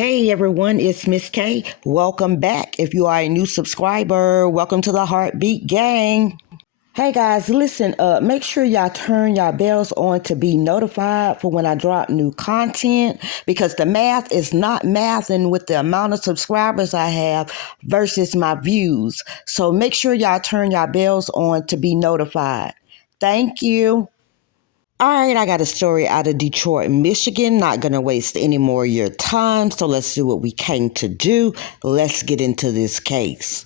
Hey everyone, it's Miss K. Welcome back. If you are a new subscriber, welcome to the Heartbeat Gang. Hey guys, listen up. Make sure y'all turn y'all bells on to be notified for when I drop new content because the math is not mathing with the amount of subscribers I have versus my views. So make sure y'all turn y'all bells on to be notified. Thank you. All right, I got a story out of Detroit, Michigan. Not going to waste any more of your time, so let's do what we came to do. Let's get into this case.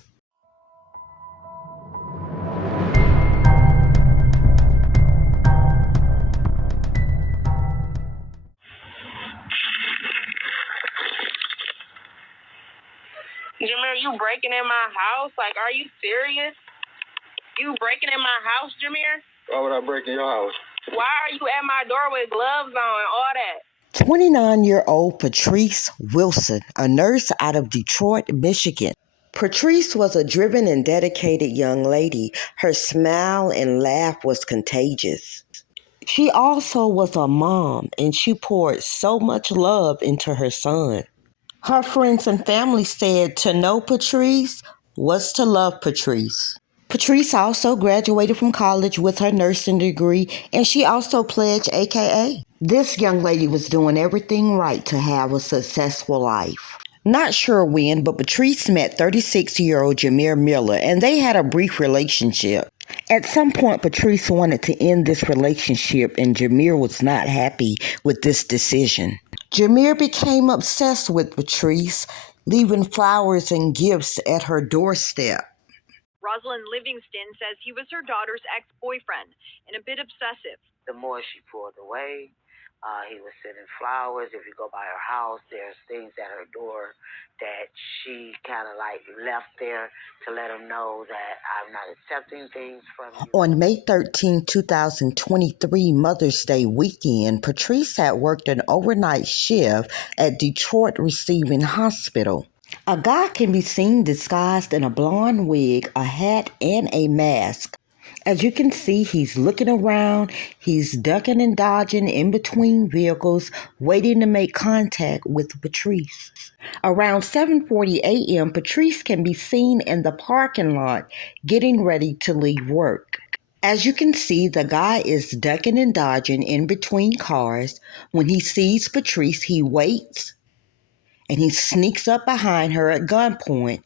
Jameer, you breaking in my house? Like, are you serious? You breaking in my house, Jameer? Why would I break in your house? Why are you at my door with gloves on and all that? 29-year-old Patrice Wilson, a nurse out of Detroit, Michigan. Patrice was a driven and dedicated young lady. Her smile and laugh was contagious. She also was a mom, and she poured so much love into her son. Her friends and family said to know Patrice was to love Patrice. Patrice also graduated from college with her nursing degree, and she also pledged AKA. This young lady was doing everything right to have a successful life. Not sure when, but Patrice met 36-year-old Jameer Miller, and they had a brief relationship. At some point, Patrice wanted to end this relationship, and Jameer was not happy with this decision. Jameer became obsessed with Patrice, leaving flowers and gifts at her doorstep. Rosalind Livingston says he was her daughter's ex-boyfriend and a bit obsessive. The more she pulled away, he was sending flowers. If you go by her house, there's things at her door that she kind of like left there to let him know that I'm not accepting things from you. On May 13, 2023, Mother's Day weekend, Patrice had worked an overnight shift at Detroit Receiving Hospital. A guy can be seen disguised in a blonde wig, a hat, and a mask. As you can see, he's looking around, he's ducking and dodging in between vehicles, waiting to make contact with Patrice. Around 7:40 a.m., Patrice can be seen in the parking lot getting ready to leave work. As you can see, the guy is ducking and dodging in between cars. When he sees Patrice, he waits and he sneaks up behind her at gunpoint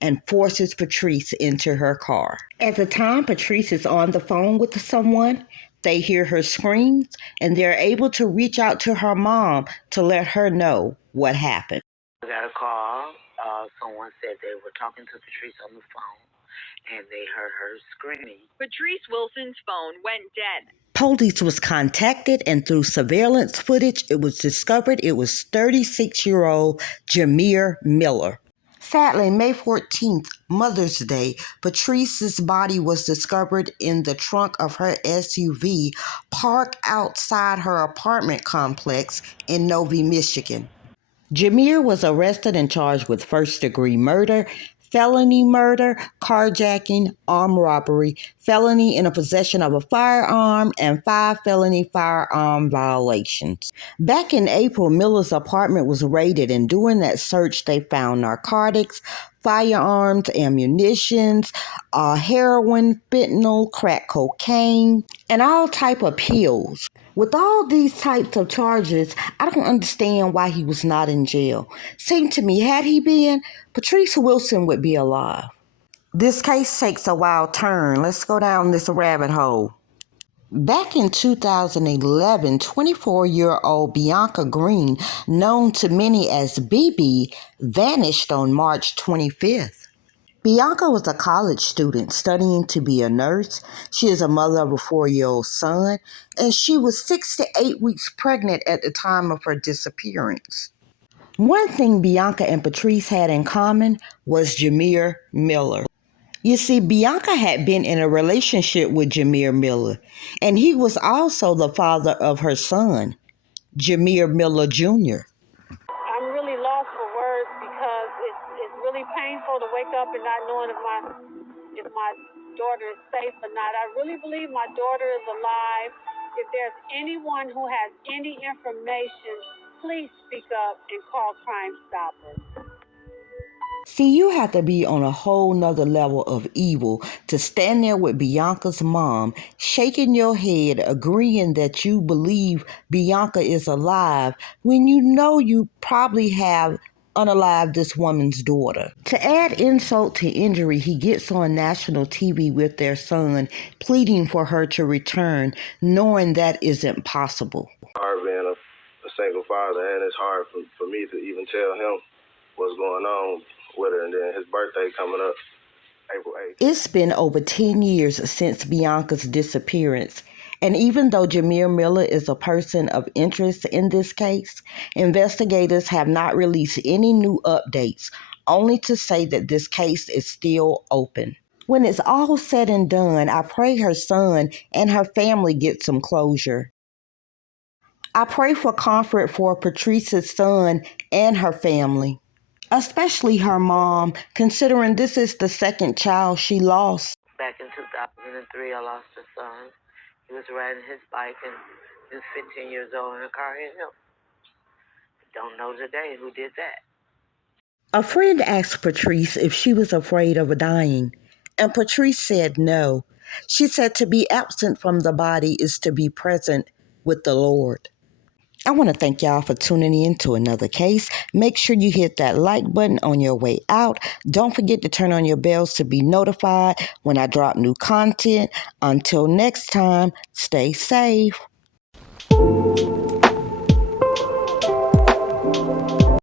and forces Patrice into her car. At the time Patrice is on the phone with someone, they hear her screams and they're able to reach out to her mom to let her know what happened. I got a call. Someone said they were talking to Patrice on the phone, and they heard her screaming. Patrice Wilson's phone went dead. Police was contacted, and through surveillance footage, it was discovered it was 36-year-old Jameer Miller. Sadly, May 14th, Mother's Day, Patrice's body was discovered in the trunk of her SUV parked outside her apartment complex in Novi, Michigan. Jameer was arrested and charged with first-degree murder, felony murder, carjacking, armed robbery, felony in a possession of a firearm, and 5 felony firearm violations. Back in April, Miller's apartment was raided, and during that search, they found narcotics, firearms, ammunitions, heroin, fentanyl, crack cocaine, and all type of pills. With all these types of charges, I don't understand why he was not in jail. Seemed to me, had he been, Patrice Wilson would be alive. This case takes a wild turn. Let's go down this rabbit hole. Back in 2011, 24-year-old Bianca Green, known to many as BB, vanished on March 25th. Bianca was a college student studying to be a nurse. She is a mother of a 4-year-old son, and she was 6 to 8 weeks pregnant at the time of her disappearance. One thing Bianca and Patrice had in common was Jameer Miller. You see, Bianca had been in a relationship with Jameer Miller, and he was also the father of her son, Jameer Miller Jr. I'm really lost for words because it's really painful to wake up and not knowing if my daughter is safe or not. I really believe my daughter is alive. If there's anyone who has any information please speak up and call Crime Stoppers. See, you have to be on a whole nother level of evil to stand there with Bianca's mom, shaking your head, agreeing that you believe Bianca is alive when you know you probably have unalived this woman's daughter. To add insult to injury, he gets on national TV with their son, pleading for her to return, knowing that isn't possible. Hard being a single father, and it's hard for me to even tell him what's going on with her. And then his birthday coming up April 8th. It's been over 10 years since Bianca's disappearance, and even though Jameer Miller is a person of interest in this case, investigators have not released any new updates, only to say that this case is still open. When it's all said and done, I pray her son and her family get some closure. I pray for comfort for Patrice's son and her family, especially her mom, considering this is the second child she lost. Back in 2003, I lost a son. He was riding his bike and he was 15 years old and a car hit him. Don't know today who did that. A friend asked Patrice if she was afraid of dying, and Patrice said no. She said to be absent from the body is to be present with the Lord. I want to thank y'all for tuning in to another case. Make sure you hit that like button on your way out. Don't forget to turn on your bells to be notified when I drop new content. Until next time, stay safe.